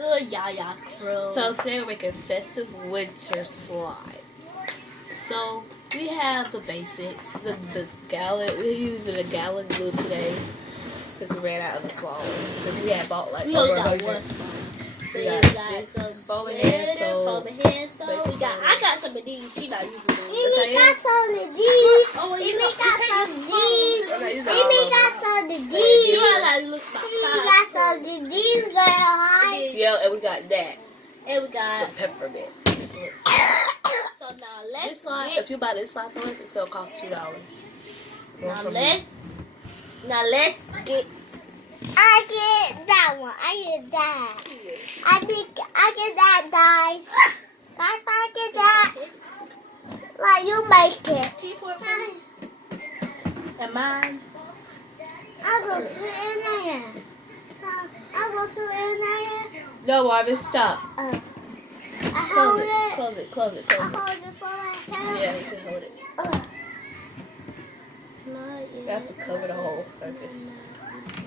Good yaya crew. So today we're making festive winter slime. So we have the basics. The gallon. We're using a gallon glue today because we ran out of the small ones. Because we had bought like We over only got 100. one small. We got this foam hand soap. We got. I got some of these. She not using these. Mimi got some of these. Oh, Mimi got some of these. Mimi got some of You these. gotta look Mimi my got some of these, girl. Yeah, and we got that. And we The got. peppermint. So now let's This slime, get. if you buy this slime from us, it's gonna cost $2. Now let's get. I get that one. I get that. I get that, guys. Guys, I get that. Like you make it. And mine. I'm gonna put it in there. I'm gonna put it in there. No, Marvin, stop. I hold it. Close it. Close it. I Close it. hold it for myself. Yeah, you can hold it. You have to cover the whole surface.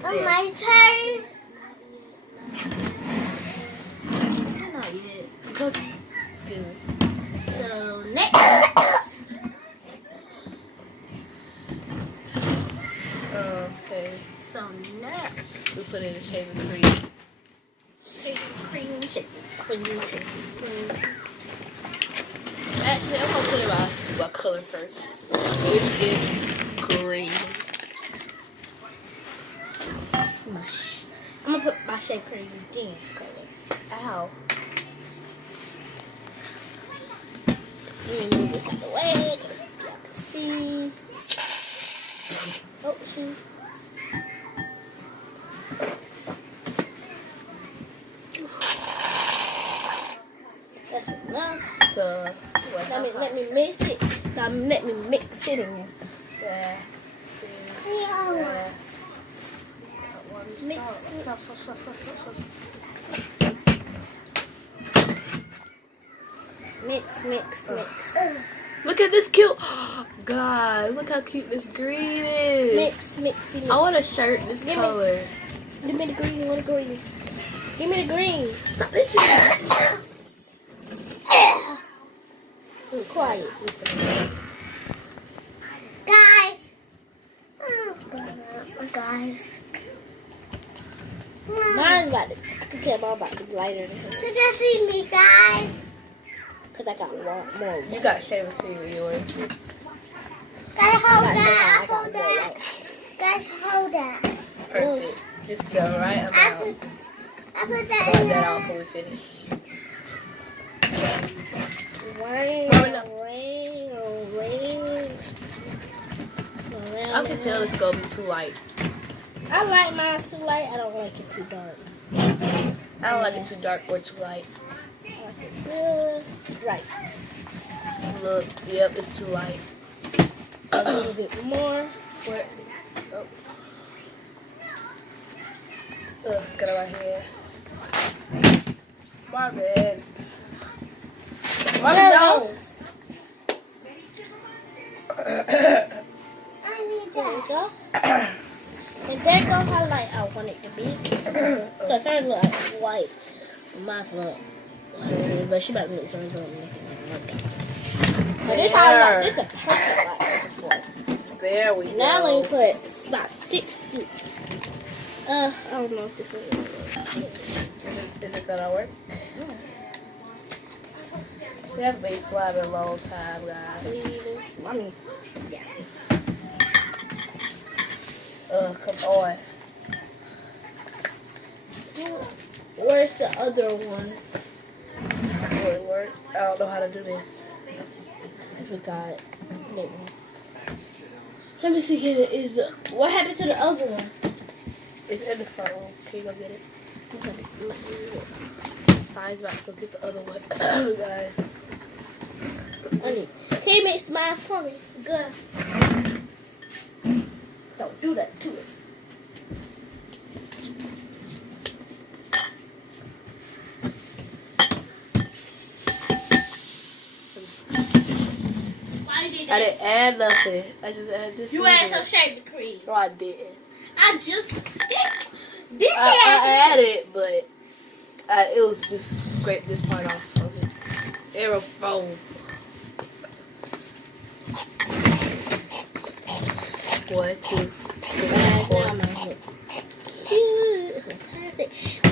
My turn. It's not yet. Because, excuse me. So next. Okay. So next. We put in a shaving cream. Shaving cream. Shaving cream. Actually, I'm gonna put in my color first, which is green. I'm gonna put my shaving cream in color. Ow. Let me move this out of the way. So y'all can see. Oh, shoot. That's enough. So, Let me mix it. Now let me mix it in. Yeah. Yeah. Mix it. Mix. Look at this cute. God, look how cute this green is. Mix it. I want a shirt this Give me- color. Give me the green. What the green? Give me the green. Stop itching. Quiet. Guys. Guys. Mine's about to. I can tell mine about to be lighter than hers. You can see me, guys. Cause I got more. You got shaving cream in yours. Guys, hold I that. got Hold more that. white. Guys, hold that. Perfect. Just the right I amount. put that Wipe in that off there. when we finish. Rain. I can tell it's gonna be too light. I like mine too light. I don't like it too dark. I don't like it too dark or too light. I like it just right. Look, yep, it's too light. A little bit more. What? Oh. Ugh, got it right here. Marvin. Marvin Jones. I need There you that. go. And there go how light I want it to be. Cause hers look like white. Mine's look like, but she might mix hers up and make it look like. But this how light. This is a perfect light before. There we go. Now let me put about 6 scoops. I don't know if this will work. Is it gonna work? We haven't been slapping a long time, guys. Mommy. Yeah. Come on. Where's the other one? Will it work? I don't know how to do this. I forgot it. Let me see. What happened to the other one? It's in the front room. Can you go get it? Si's about to go get the other one. Guys. Honey, can you mix mine for me? Good. Don't do that to it. Why you did I that? didn't add nothing. I just added this. You in add there. some shaving cream. No, I didn't. I just did. Did she I add some? added, but It was just scrape this part off of it. Aerofoam. 1, 2, 3, 4.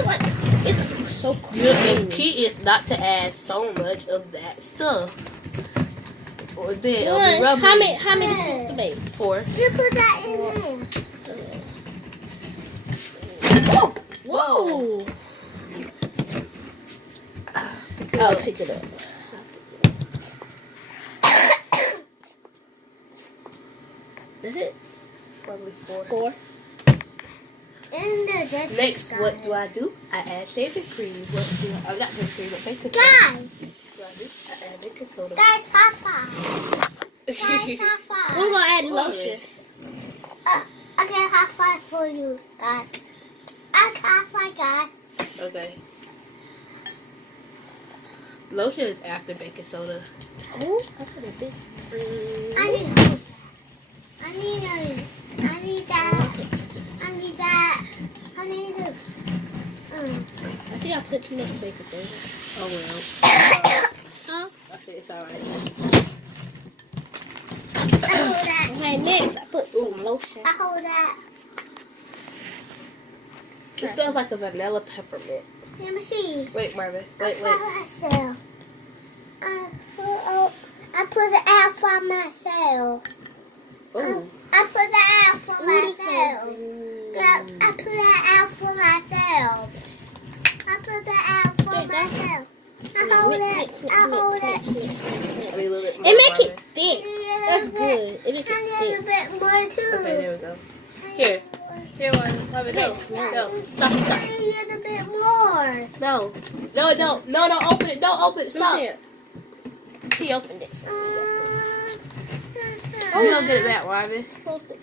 Like, it's so cool. The key is not to add so much of that stuff. Or then it'll be rubbery. How many supposed to make? 4. You put that in there. Whoa! I'll pick it up. Is it? Probably 4. 4. Next, what do? I add shaving cream. I got shaving cream, but baking soda. Guys, What do I do? I add baking soda. guys, high five. Guys, high five. We're gonna add lotion. I get a high five for you, guys. I high five, guys. Okay. Lotion is after baking soda. Oh, I put a big. I need that. I need this. I think I put too much baking soda. Oh well. Huh? I said it's alright. I hold that. Okay, next I put some lotion. I hold that. It smells like a vanilla peppermint. Let me see. Wait, Marvin. Wait. Myself. I put it out for myself. Ooh. I put that out for myself. I put that out for myself. I put that out for myself. I hold it. I hold it. I need a little bit more. It make Marvin. it thick. That's good. It make I need it a thick. bit more too. Okay, there we go. Here, Marvin. Marvin, no. No. Stop. I need a bit more. No. Don't open it. Don't open it. Stop. He opened it. You don't get it back, Marvin. Post it.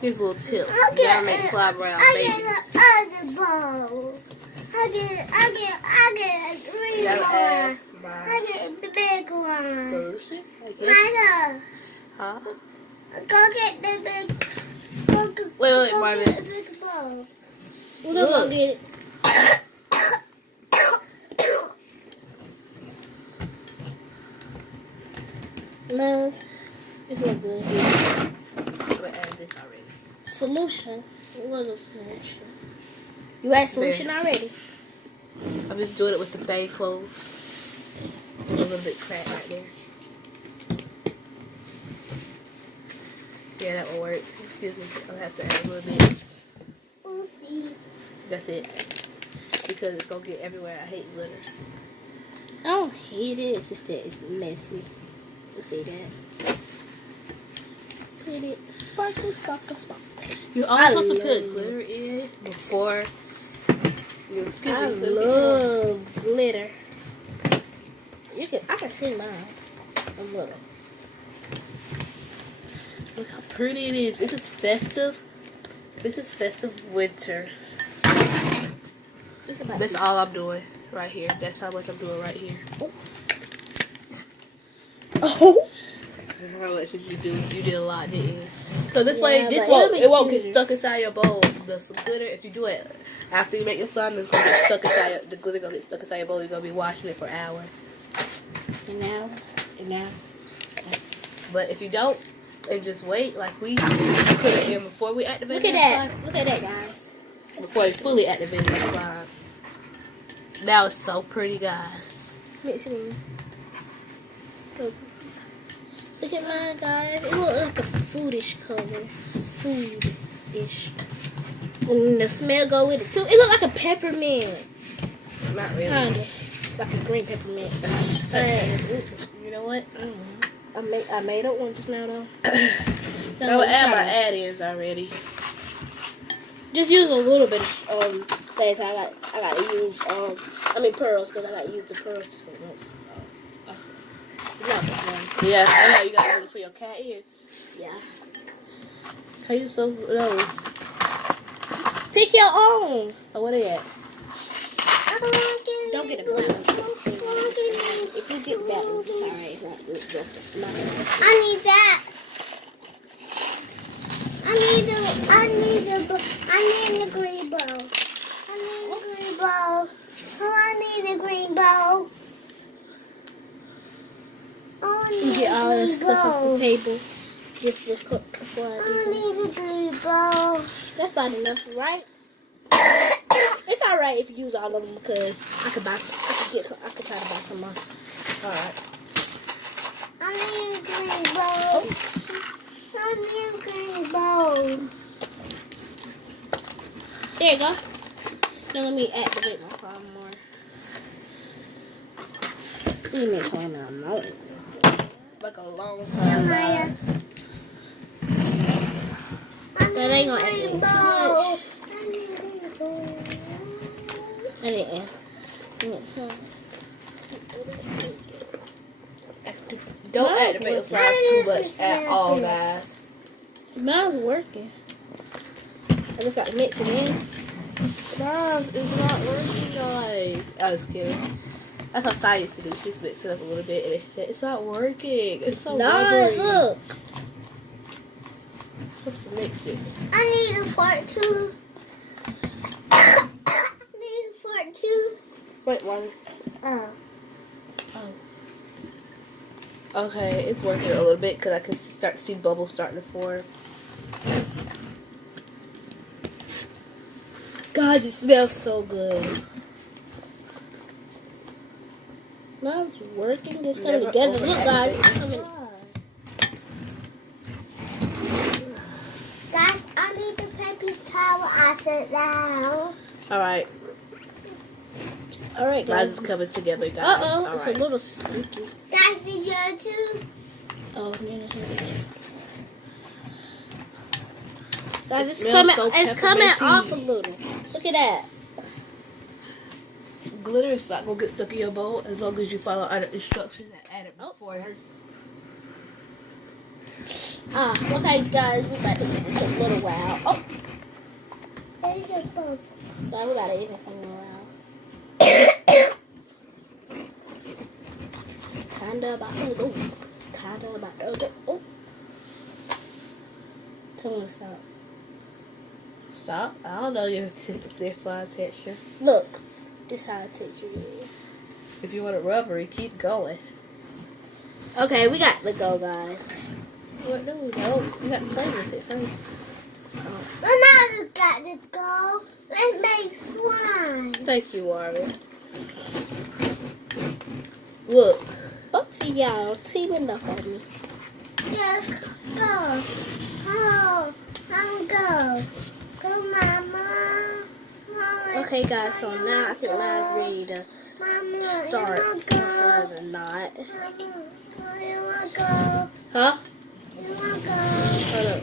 Here's a little tip. I You get gotta make slime around I babies. get the other bowl. I get a green You gotta one. add I get the big one. solution. I guess. Mother, Huh? go get the big. Wait, Go Marvin. get the big bowl. We're gonna Look. get it. Man, it's not good. We're adding this already. Solution. What is solution? You add solution already? I'm just doing it with the thing closed. A little bit cracked right there. Yeah, that will work. Excuse me. I'll have to add a little bit. We'll see. That's it. Because it's gonna get everywhere. I hate glitter. I don't hate it. It's just that it's messy. You see that? Put it sparkle, sparkle, sparkle. You're I always supposed to love put glitter in before you. Excuse I me. love glitter. I can see mine. A little. Look how pretty it is. This is festive. This is festive winter. That's all I'm doing right here. That's how much I'm doing right here. Oh. How much did you do? You did a lot, didn't you? So this Yeah, way, but it won't get cuter. stuck inside your bowl. The glitter, if you do it after you make your slime, it's gonna get stuck inside. The glitter gonna get stuck inside your bowl. You're gonna be washing it for hours. And now. But if you don't, and just wait, like we put it in before we activate Look at the that. slime, Look at that, guys. before we fully activate the slime. Now it's so pretty, guys. Mix it in. So good. Look at mine, guys. It looks like a foodish color. Foodish. And the smell go with it too. It looks like a peppermint. Not really. Kind of. Like a green peppermint. You know what? I made up one just now though. I will add my add-ins already. Just use a little bit of things. I got to use pearls because I got to use the pearls to something else. Not this one. Yeah, I know you got to use it for your cat ears. Yeah. Can you use some of those? Pick your own. Oh, what are they at? Don't get a black one. If you get that one, it's alright. I need that. I need the green bowl. bowl. I need a green bowl. You get all this stuff off the table. Just to cook before I need a green bowl. That's about enough, right? It's alright if you use all of them because I could buy some. I could try to buy some more. Alright. I need a green bowl. I need a green bowl. There you go. Now let me activate my car more. Let me calm down more. Like a long time. Maya. That ain't gonna green activate too bowl. much. I need a green bowl. I didn't. Don't Mine's activate your slide too much at all, guys. Mine's working. I just got to mix it in. Guys, it's not working, guys. I was kidding. That's how Sai used to do. She used to mix it up a little bit, and she said, it's not working. It's so rubbery. Look. Let's mix it. I need a fork too. I need a fork too. Wait, one. Oh. Okay, it's working a little bit because I can start to see bubbles starting to form. God, it smells so good. Mine's working. It's coming Never together. Look, guys. overactivate It's coming. Guys, I need the paper towel. I sit down. Alright, All right, guys. mine's coming together, guys. Uh-oh. It's a Alright. little sticky. Guys, did you too? Oh, no. Guys, it's smells coming. so It's coming pepperminty. off a little. Look at that. Glitter is not going to get stuck in your bowl as long as you follow other instructions and add it before. Okay, guys. We're about to eat this a little while. Oh, There's a bubble. guys, we got to eat this a little while. Kinda about to go. Kinda about to go. Oh. Tell me to stop. Stop. I don't know your slime texture. Look. This how I texture is. If you want it rubbery, keep going. Okay, we got to go, guys. What? No, you got to play with it first. Well, now you got to go. Let's make slime. Thank you, Warren. Look. Both of y'all teaming up on me. Yes, go. Oh, go. Go, Mama. Mama. Okay, guys, so now I think mine's ready to Mama, start. you wanna go? Inside or not. Mama, you want to go? Huh? You want to go? Hold up.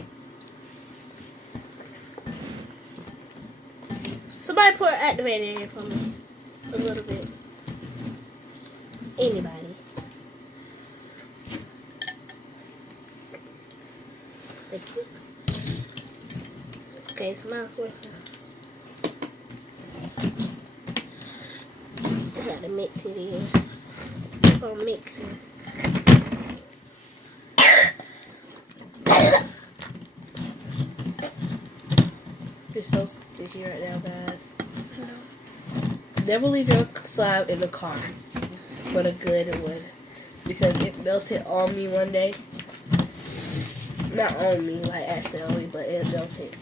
Somebody put an activator in here for me. A little bit. Anybody. Thank you. Okay, so mine's working. I gotta mix it in. Keep on mixing. You're so sticky right now, guys. Never leave your slime in the car, but a good one, because it melted on me one day. Not on me, like actually on me, but it melted.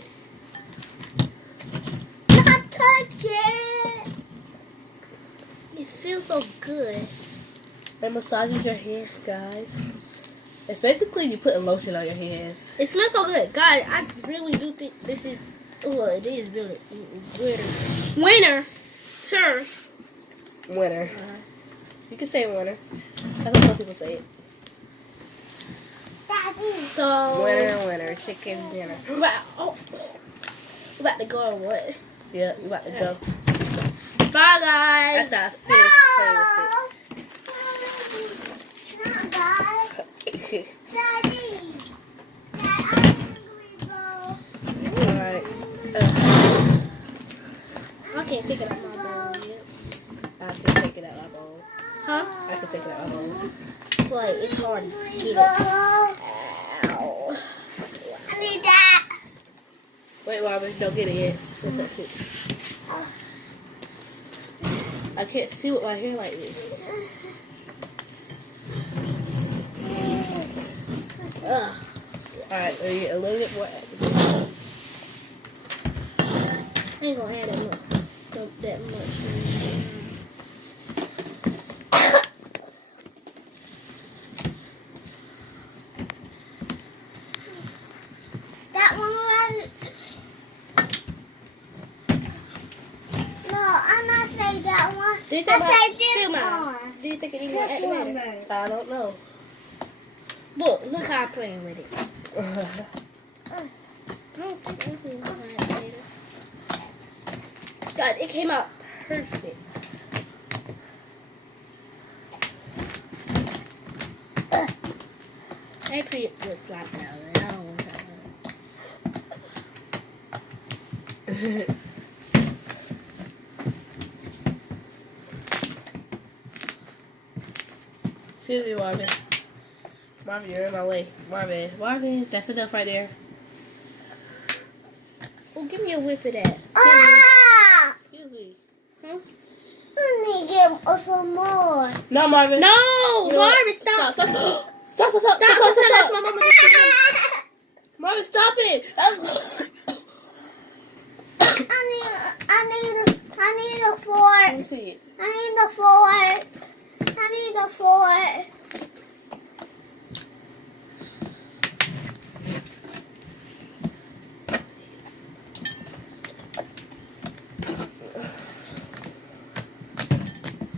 Not touch it. It feels so good. It massages your hands, guys. It's basically you putting lotion on your hands. It smells so good. God, I really do think this is, well, it is really winter. Winter. You can say winter. That's what some people say it. Daddy. So, Winter, chicken dinner. we're about to go or what? Yeah, we about to go. Bye, guys. After I finish playing Not bad. with it. Daddy. Dad, I'm hungry, bro. Alright. I can't take it out my bowl yet. I can take it out my bowl. Huh? I can take it out my bowl. Like, it's hard to get it. Ow. I need that. Wait, Robin, don't get it yet. Let's touch it. I can't see with my hair like this. Ugh. Alright, let me get a little bit more. I ain't gonna add that much. That much. That one right. No, I'm not saying that one. Do you I think say this Silma, one. do you think it even This one. I don't know. Look how I'm playing with it. I don't think anything was later. God, it came out perfect. I pretty good slap now. I don't want that. Excuse me, Marvin. Marvin, you're in my way. Marvin, that's enough right there. Oh, give me a whip of that. Ah! Excuse me. Huh? I need to get some more. No, Marvin. No, Marvin, stop. Stop. Marvin, stop it. I need a fork. Let me see it. I need a fork. I need a fork.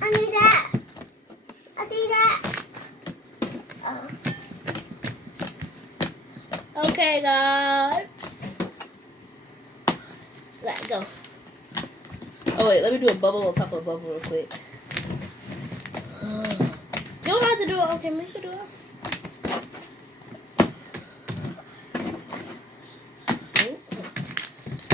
I need that. I need that. Oh. Okay, guys. Let's go. Oh, wait. Let me do a bubble on top of a bubble real quick. You don't have to do it on camera. You can do it.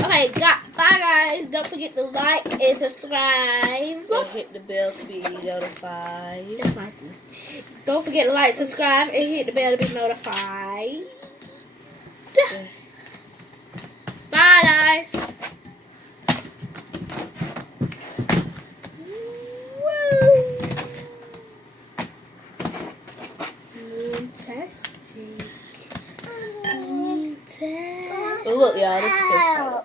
Okay, bye guys. Don't forget to like and subscribe. And hit the bell to be notified. That's my too. Don't forget to like, subscribe, and hit the bell to be notified. Bye guys. Fantastic. Oh, look, y'all. This is the first part.